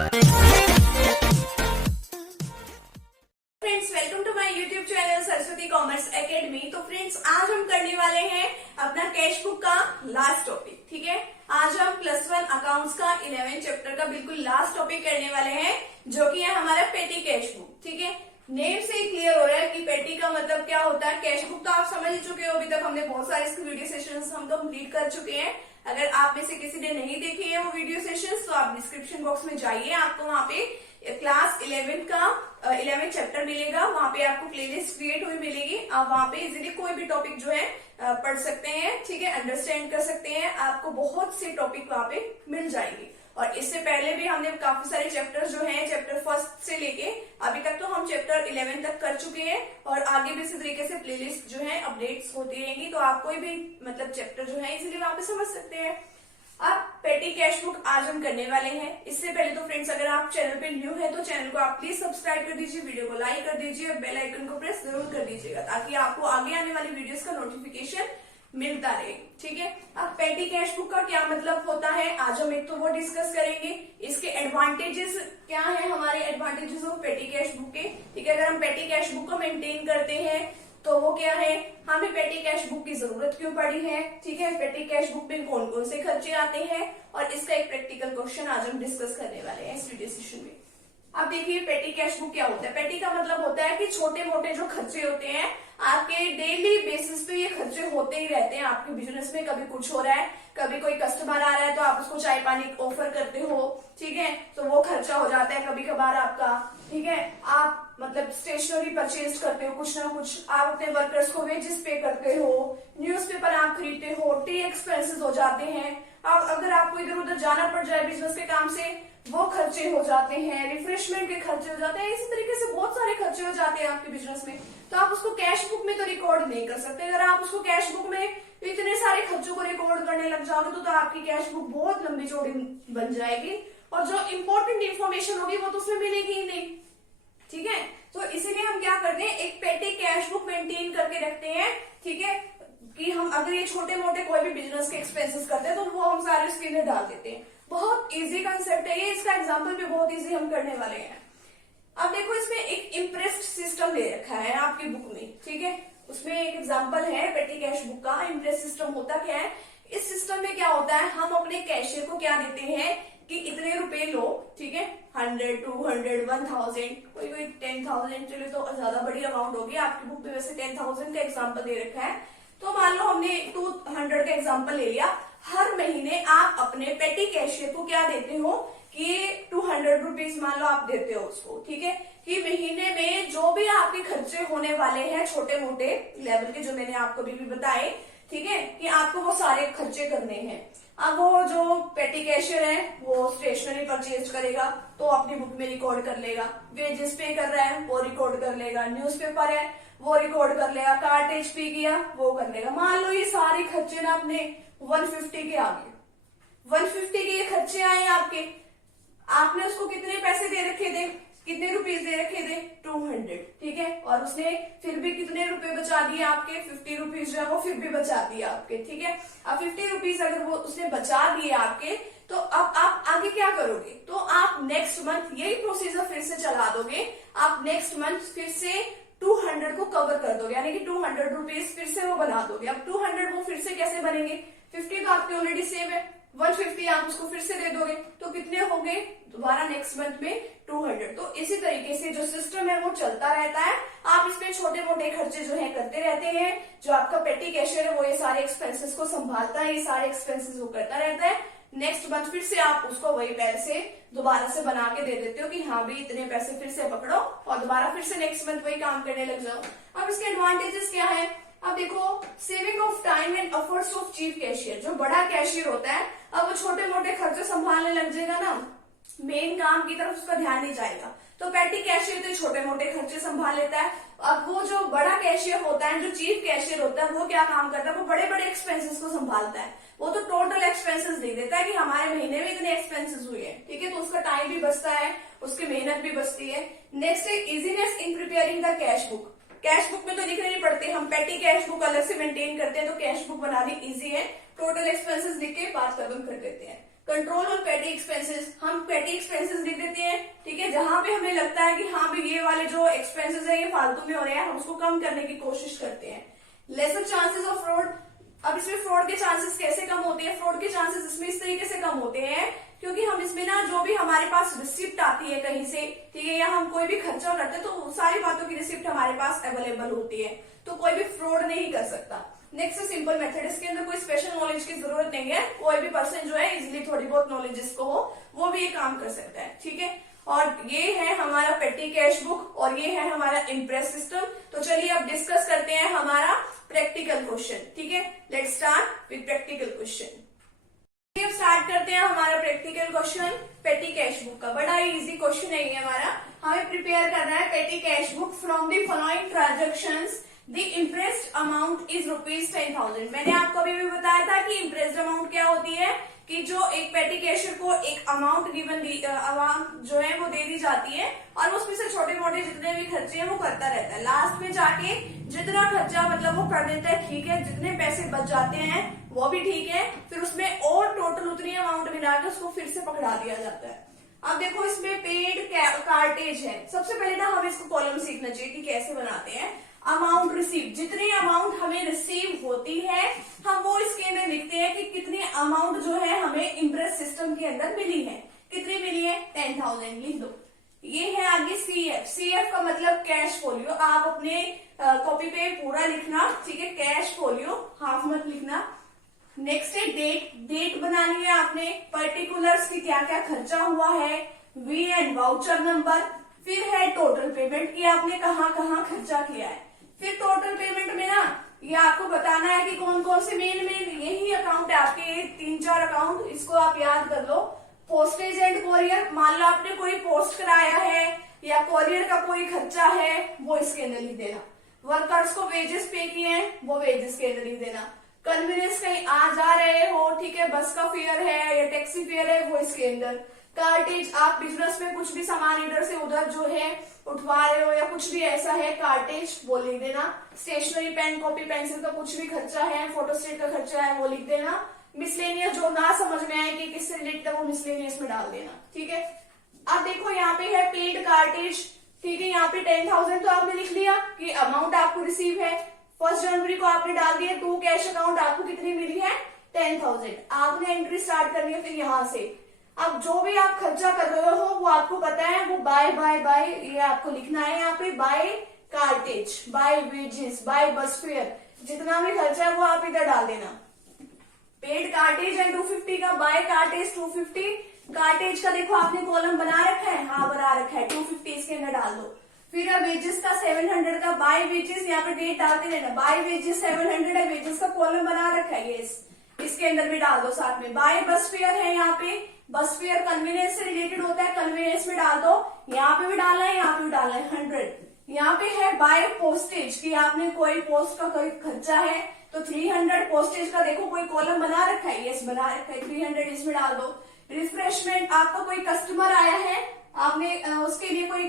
Friends, welcome to my YouTube channel Saraswati commerce academy. तो friends, आज हम करने वाले हैं अपना कैश बुक का लास्ट टॉपिक। ठीक है, आज हम +1 अकाउंट्स का 11 चैप्टर का बिल्कुल लास्ट टॉपिक करने वाले हैं, जो कि है हमारा पेटी कैश बुक। ठीक है, नेम से ही क्लियर हो रहा है कि पेटी का मतलब क्या होता है। कैश बुक तो आप समझ चुके हो, अभी तक हमने बहुत सारे इसके वीडियो सेशंस हम कंप्लीट कर चुके हैं। अगर आप में से किसी ने नहीं देखे हैं वो वीडियो सेशंस, तो आप डिस्क्रिप्शन बॉक्स में जाइए, आपको वहां पे क्लास 11 का 11 चैप्टर मिलेगा। वहां पे आपको प्लेलिस्ट क्रिएट हुई मिलेगी। आप वहां पे इजीली कोई भी टॉपिक जो है पढ़ सकते हैं। ठीक है, अंडरस्टैंड कर सकते हैं। आपको बहुत से टॉपिक वहां पे मिल जाएंगे। और इससे पहले भी हमने काफी सारे चैप्टर्स जो हैं, चैप्टर 1 से लेके अभी तक तो हम चैप्टर 11 तक कर चुके हैं, और आगे भी इसी तरीके से प्लेलिस्ट जो है अपडेट्स होती रहेंगी। तो आप कोई भी मतलब चैप्टर जो है इसीलिए वहां पे समझ सकते हैं। अब पेटी कैश बुक आज हम करने वाले हैं। इससे पहले तो फ्रेंड्स, अगर आप चैनल पे न्यू है तो चैनल को आप प्लीज सब्सक्राइब कर दीजिए, वीडियो को लाइक कर दीजिए और बेल आइकन को प्रेस जरूर कर दीजिएगा, ताकि आपको आगे आने वाली वीडियोस का नोटिफिकेशन मिलता रहे। ठीक है, अब पेटी कैश बुक का क्या मतलब होता है, आज हम एक तो वो डिस्कस करेंगे। इसके एडवांटेजेस क्या है, हमारे एडवांटेजेस ऑफ पेटी कैश बुक के। ठीक है, अगर हम पेटी कैश बुक को मेंटेन करते हैं तो वो क्या है, हमें पेटी कैश बुक की जरूरत क्यों पड़ी है। ठीक है, पेटी कैश बुक में कौन कौन से खर्चे आते हैं, और इसका एक प्रैक्टिकल क्वेश्चन आज हम डिस्कस करने वाले हैं इस वीडियो सेशन में। अब देखिए, पेटी कैश बुक क्या होता है। पेटी का मतलब होता है कि छोटे मोटे जो खर्चे होते हैं, आपके डेली बेसिस पे ये खर्चे होते ही रहते हैं। आपके बिजनेस में कभी कुछ हो रहा है, कभी कोई कस्टमर आ रहा है तो आप उसको चाय पानी ऑफर करते हो। ठीक है, तो वो खर्चा हो जाता है कभी कभार आपका। ठीक है, आप मतलब स्टेशनरी परचेज करते हो कुछ ना कुछ, आप अपने वर्कर्स को वेजेस पे करते हो, न्यूज़पेपर आप खरीदते हो, टी एक्सपेंसेस हो जाते हैं। अगर आपको इधर उधर जाना पड़ जाए बिजनेस के काम से, वो खर्चे हो जाते हैं, रिफ्रेशमेंट के खर्चे हो जाते हैं। इसी तरीके से बहुत सारे खर्चे हो जाते हैं आपके बिजनेस में। तो आप उसको कैश बुक में तो रिकॉर्ड नहीं कर सकते। अगर आप उसको कैश बुक में इतने सारे खर्चों को रिकॉर्ड करने लग जाओगे तो आपकी कैश बुक बहुत लंबी चौड़ी बन जाएगी, और जो इंपॉर्टेंट इंफॉर्मेशन होगी वो तो उसमें मिलेगी ही नहीं। ठीक है, तो इसीलिए हम क्या करते हैं, एक पेटी कैश बुक मेंटेन करके रखते हैं। ठीक है, कि हम अगर ये छोटे मोटे कोई भी बिजनेस के एक्सपेंसेस करते हैं तो वो हम सारे उसके अंदर डाल देते हैं। बहुत इजी कंसेप्ट है ये, इसका एग्जांपल भी बहुत इजी हम करने वाले हैं। अब देखो, इसमें एक इम्प्रेस्ड सिस्टम दे रखा है आपकी बुक में। ठीक है, उसमें एक एग्जांपल है पेटी कैश बुक का। इम्प्रेस सिस्टम होता क्या है, इस सिस्टम में क्या होता है, हम अपने कैशियर को क्या देते हैं कि इतने रुपए लो। ठीक है, 100, 200, 1000, कोई 10,000 चले तो ज्यादा बड़ी अमाउंट होगी। आपकी बुक में वैसे 10,000 का एग्जाम्पल दे रखा है, तो मान लो हमने 200 का एग्जाम्पल ले लिया। हर महीने आप अपने पेटी कैशियर को क्या देते हो कि 200 रुपीज मान लो आप देते हो उसको। ठीक है, कि महीने में जो भी आपके खर्चे होने वाले हैं छोटे मोटे लेवल के, जो मैंने आपको भी बताए। ठीक है, कि आपको वो सारे खर्चे करने हैं। अब वो जो पेटी कैशियर है वो स्टेशनरी परचेज करेगा तो अपनी बुक में रिकॉर्ड कर लेगा, वेजेस पे कर रहा है वो रिकॉर्ड कर लेगा, न्यूज़पेपर है वो रिकॉर्ड कर लेगा, कार्टेज पे किया वो कर लेगा। मान लो ये सारे खर्चे ना अपने 150 के आ गए, 150 के ये खर्चे आए आपके। आपने उसको कितने पैसे दे रखे थे, कितने रुपीज दे रखे थे, 200। ठीक है, और उसने फिर भी कितने रुपए बचा दिए आपके, 50 रुपीज जो है वो फिर भी बचा दिए आपके। ठीक है, अब 50 रुपीज अगर वो उसने बचा दिए आपके, तो अब आप आगे क्या करोगे, तो आप नेक्स्ट मंथ यही प्रोसीजर फिर से चला दोगे। आप नेक्स्ट मंथ फिर से 200 को कवर कर दोगे, यानी कि 200 रुपीज फिर से वो बना दोगे। अब 200 वो फिर से कैसे बनेंगे, 50 तो आपके ऑलरेडी सेव है, 150 आप उसको फिर से दे दोगे, तो कितने हो गए दोबारा नेक्स्ट मंथ में 200। तो इसी तरीके से जो सिस्टम है वो चलता रहता है। आप इसमें छोटे मोटे खर्चे जो है करते रहते हैं। जो आपका पेटी कैशियर है वो ये सारे एक्सपेंसेस को संभालता है, ये सारे एक्सपेंसेस वो करता रहता है। नेक्स्ट मंथ फिर से आप उसको वही पैसे दोबारा से बना के दे देते हो कि हाँ भी इतने पैसे फिर से पकड़ो, और दोबारा फिर से नेक्स्ट मंथ वही काम करने लग जाओ। अब इसके एडवांटेजेस क्या है, अब देखो, saving of time and efforts of chief cashier. जो बड़ा कैशियर होता है, अब वो छोटे मोटे खर्चे संभालने लग जाएगा ना, मेन काम की तरफ उसका ध्यान नहीं जाएगा। तो पेटी कैशियर तो छोटे मोटे खर्चे संभाल लेता है। अब वो जो बड़ा कैशियर होता है, जो चीफ कैशियर होता है, वो क्या काम करता है, वो बड़े बड़े एक्सपेंसेस को संभालता है। वो तो टोटल एक्सपेंसेस दे देता है कि हमारे महीने में इतने एक्सपेंसेस हुए हैं। ठीक है, तो उसका टाइम भी बचता है, उसकी मेहनत भी बचती है। नेक्स्ट है easiness in preparing the cash book. Cash book में तो लिखने नहीं पड़ते, हम पेटी कैश बुक अलग से मेंटेन करते हैं, तो कैश बुक बनानी इजी है। टोटल एक्सपेंसेस लिख के बात खत्म कर देते हैं। कंट्रोल और पेटी एक्सपेंसेस, हम पेटी एक्सपेंसेस लिख देते हैं, ठीक है, जहां पे हमें लगता है कि हाँ भी ये वाले जो एक्सपेंसेस है ये फालतू में हो रहे हैं, हम उसको कम करने की कोशिश करते हैं। लेसर चांसेस ऑफ फ्रॉड, अब इसमें फ्रॉड के चांसेस कैसे कम होते हैं? फ्रॉड के चांसेस इसमें इस तरीके से कम होते हैं क्योंकि हम इसमें ना जो भी हमारे पास रिसिप्ट आती है कहीं से, ठीक है, या हम कोई भी खर्चा करते हैं तो सारी बातों की रिसिप्ट हमारे पास अवेलेबल होती है, तो कोई भी फ्रॉड नहीं कर सकता। नेक्स्ट सिंपल मेथड, इसके अंदर कोई स्पेशल नॉलेज की जरूरत नहीं है, कोई भी पर्सन जो है इजिली थोड़ी बहुत नॉलेज जिसको हो वो भी ये काम कर सकता है, ठीक है। और ये है हमारा पेटी कैश बुक और ये है हमारा इम्प्रेस सिस्टम। तो चलिए अब डिस्कस करते हैं हमारा प्रैक्टिकल क्वेश्चन, ठीक है। Let's start with practical question. अब स्टार्ट करते हैं हमारा प्रैक्टिकल क्वेश्चन पेटी कैश बुक का। बड़ा ही इजी क्वेश्चन है ये हमारा, हमें प्रिपेयर करना है पेटी cash book from the following transactions the impressed amount is ₹10,000। मैंने आपको अभी भी बताया था कि इम्प्रेस्ड अमाउंट क्या होती है, कि जो एक पेटी कैशियर को एक अमाउंट गिवन अमाउंट जो है वो दे दी जाती है और उसमें से छोटे मोटे जितने भी खर्चे हैं वो करता रहता है, लास्ट में जाके जितना खर्चा मतलब वो कर देता है, ठीक है, जितने पैसे बच जाते हैं वो भी ठीक है, फिर उसमें और टोटल उतनी अमाउंट मिला के उसको फिर से पकड़ा दिया जाता है। अब देखो इसमें पेड कार्टेज है, सबसे पहले ना हमें इसको कॉलम सीखना चाहिए कि कैसे बनाते हैं। अमाउंट रिसीव, जितनी अमाउंट हमें रिसीव होती है हम वो इसके अंदर लिखते हैं कि कितनी अमाउंट जो है हमें इम्प्रेस सिस्टम के अंदर मिली है, कितनी मिली है 10,000 लिख दो। ये है आगे सीएफ, सीएफ का मतलब कैश फोलियो, आप अपने कॉपी पे पूरा लिखना, ठीक है, कैश फोलियो हाफ मत लिखना। नेक्स्ट है डेट, डेट बनानी है आपने, पर्टिकुलर्स की क्या क्या खर्चा हुआ है, वीएन वाउचर नंबर, फिर है टोटल पेमेंट की आपने कहाँ कहाँ खर्चा किया है, फिर टोटल पेमेंट में ना ये आपको बताना है कि कौन कौन से मेन यही अकाउंट है आपके 3-4 अकाउंट, इसको आप याद कर लो। पोस्टेज एंड कोरियर, मान लो आपने कोई पोस्ट कराया है या कोरियर का कोई खर्चा है वो इसके अंदर लिख देना। वर्कर्स को वेजेस पे किए हैं वो वेजेस के अंदर लिख देना। कन्वीनियंस कहीं आ जा रहे हो, ठीक है, बस का फेयर है या टैक्सी फेयर है वो इसके अंदर। कार्टेज, आप बिजनेस में कुछ भी सामान इधर से उधर जो है उठवा रहे हो या कुछ भी ऐसा है कार्टेज वो लिख देना। स्टेशनरी पेन कॉपी पेंसिल का कुछ भी खर्चा है, फोटोस्टेट का खर्चा है वो लिख देना। मिसलेनियस जो ना समझ में आए कि किससे रिलेटेड है वो मिसलेनियस में डाल देना, ठीक है। अब देखो यहाँ पे है पेड कार्टेज, ठीक है, यहाँ पे 10,000 तो आपने लिख लिया कि अमाउंट आपको रिसीव है। 1 जनवरी को आपने डाल दिया टू कैश अकाउंट, आपको कितनी मिली है 10,000। आपने एंट्री स्टार्ट करनी है फिर यहाँ से। अब जो भी आप खर्चा कर रहे हो वो आपको पता है, वो बाय बाय बाय ये आपको लिखना है यहाँ पे, by cartage, by wages, by bus fare, जितना भी खर्चा है वो आप इधर डाल देना। पेड कार्टेज है 250 का, बाय कार्टेज 250, कार्टेज का देखो आपने कॉलम बना रखा है, हाँ बना रखा है, 250 इसके अंदर डाल दो। फिर वेजेस का 700 का, बाय वेजेस यहाँ पे डेट डालते रहना, बाय वेजेस 700 है, वेजेस का कॉलम बना रखा है, ये इसके अंदर भी डाल दो साथ में। बाय बस फेयर है यहाँ पे, बस फेयर कन्वीनियंस से रिलेटेड होता है, कन्वीनियंस में डाल दो, यहाँ पे भी डालना है, यहाँ पे भी डालना है 100। यहाँ पे है बाय पोस्टेज कि आपने कोई पोस्ट का कोई खर्चा है तो 300 पोस्टेज का देखो कोई कॉलम बना रखा है, यस बना रखा है, 300 इसमें डाल दो। रिफ्रेशमेंट, आपका कोई कस्टमर आया है, आपने उसके लिए कोई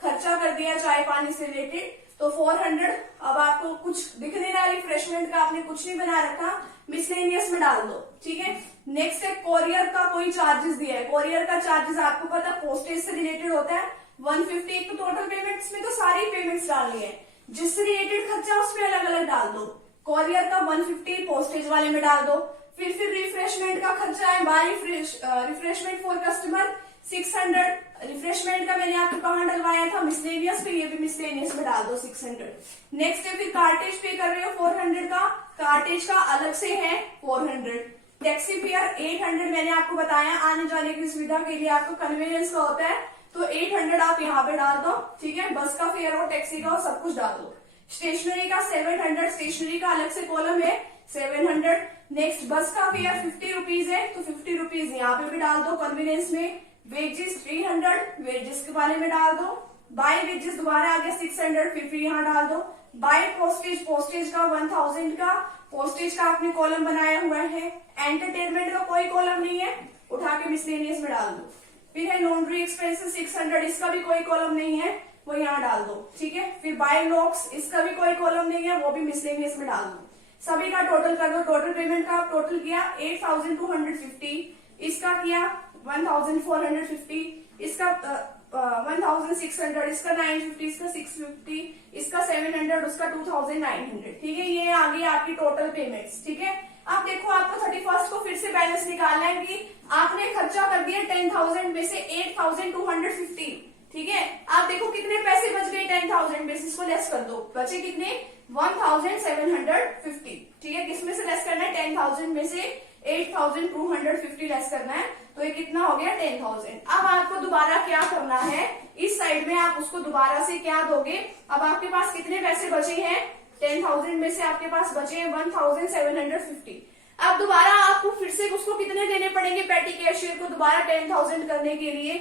खर्चा कर दिया चाय पानी से रिलेटेड तो 400। अब आपको कुछ दिख नहीं रहा रिफ्रेशमेंट का, आपने कुछ नहीं बना रखा, मिसलेनियस में डाल दो, ठीक है। नेक्स्ट है कोरियर का कोई चार्जेस दिया है, कोरियर का चार्जेस आपको पता पोस्टेज से रिलेटेड होता है 150। एक तो टोटल पेमेंट्स में तो सारी पेमेंट्स डालनी है, जिससे रिलेटेड खर्चा उसमें अलग अलग डाल दो। कोरियर का 150 पोस्टेज वाले में डाल दो। फिर रिफ्रेशमेंट का खर्चा है, by refreshment for customer 600। Refreshment का मैंने आपको कहाँ डलवाया था, मिसलेनियस पे, ये भी मिसलेनियस में डाल दो 600। नेक्स्ट है फिर कार्टेज पे कर रहे हो 400 का, कार्टेज का अलग से है 400। टैक्सी फेयर 800 मैंने आपको बताया, आने जाने की सुविधा के लिए आपको कन्वीनियंस का होता है तो 800 आप यहाँ पे डाल दो, ठीक है। बस का फेयर हो, टैक्सी का हो, सब कुछ डाल दो। स्टेशनरी का 700, स्टेशनरी का अलग से कॉलम है 700। नेक्स्ट बस का फेयर 50 रुपीज है तो 50 रुपीज यहाँ पे भी डाल दो कन्वीनियंस में। वेजेस 300, वेजेस के वाले में डाल दो। बाय वेजेस दोबारा आ गया 600, फिर यहाँ डाल दो। बाय पोस्टेज, पोस्टेज का 1000 का, पोस्टेज का आपने कॉलम बनाया हुआ है। एंटरटेनमेंट का कोई कॉलम नहीं है, उठा के मिसलेनियस में डाल दो। फिर है लॉन्ड्री एक्सपेंसेस 600, इसका भी कोई कॉलम नहीं है, वो यहाँ डाल दो, ठीक है। फिर बाय लॉक्स, इसका भी कोई कॉलम नहीं है, वो भी मिसलेनियस में डाल दो। सभी का टोटल कर दो, टोटल पेमेंट का आप टोटल किया 8250, इसका किया 1450, इसका 1600, इसका 950, इसका 650, इसका 700, उसका 2900। ठीक है, ये आ गई आपकी टोटल पेमेंट्स। ठीक है, अब देखो आपको 31st को फिर से बैलेंस निकालना है कि आपने खर्चा कर दिया 10,000 में से 8,250। ठीक है, आप देखो कितने पैसे बच गए 10,000 में से, इसको लेस कर दो, बचे कितने 1,750। ठीक है, किसमें से लेस करना है 10,000 में से 8,250 लेस करना है, तो ये कितना हो गया 10,000। अब आपको दोबारा क्या करना है, इस साइड में आप उसको दोबारा से क्या दोगे, अब आपके पास कितने पैसे बचे हैं 10,000 में से आपके पास बचे हैं 1,750। अब दोबारा आपको फिर से उसको कितने देने पड़ेंगे पेटी कैशियर को दोबारा 10,000 करने के लिए।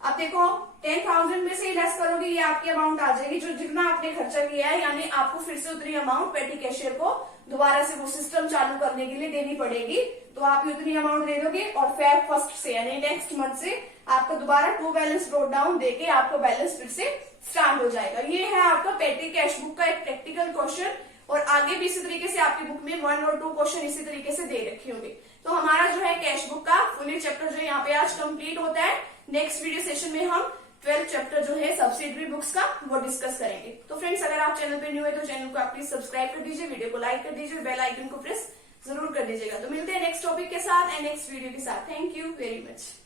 अब देखो 10,000 में से लेस करोगे, ये आपकी अमाउंट आ जाएगी जो जितना आपने खर्चा किया है, यानी आपको फिर से उतनी अमाउंट पेटी कैशियर को दोबारा से वो सिस्टम चालू करने के लिए देनी पड़ेगी। तो आप उतनी अमाउंट दे दोगे और Feb 1st से यानी नेक्स्ट मंथ से आपको दोबारा टू बैलेंस ब्रोट डाउन देके आपको बैलेंस फिर से स्टार्ट हो जाएगा। ये है आपका पेटी कैश बुक का एक प्रैक्टिकल क्वेश्चन, और आगे भी इसी तरीके से आपकी बुक में 1 और 2 क्वेश्चन इसी तरीके से दे रखे होंगे। तो हमारा जो है कैश बुक का फुली चैप्टर जो यहाँ पे आज कंप्लीट होता है। नेक्स्ट वीडियो सेशन में हम 12th चैप्टर जो है सब्सिडरी बुक्स का वो डिस्कस करेंगे। तो फ्रेंड्स, अगर आप चैनल पे न्यू है तो चैनल को आप प्लीज सब्सक्राइब कर दीजिए, वीडियो को लाइक कर दीजिए, बेल आइकन को प्रेस जरूर कर दीजिएगा। तो मिलते हैं नेक्स्ट टॉपिक के साथ एंड नेक्स्ट वीडियो के साथ। Thank you very much.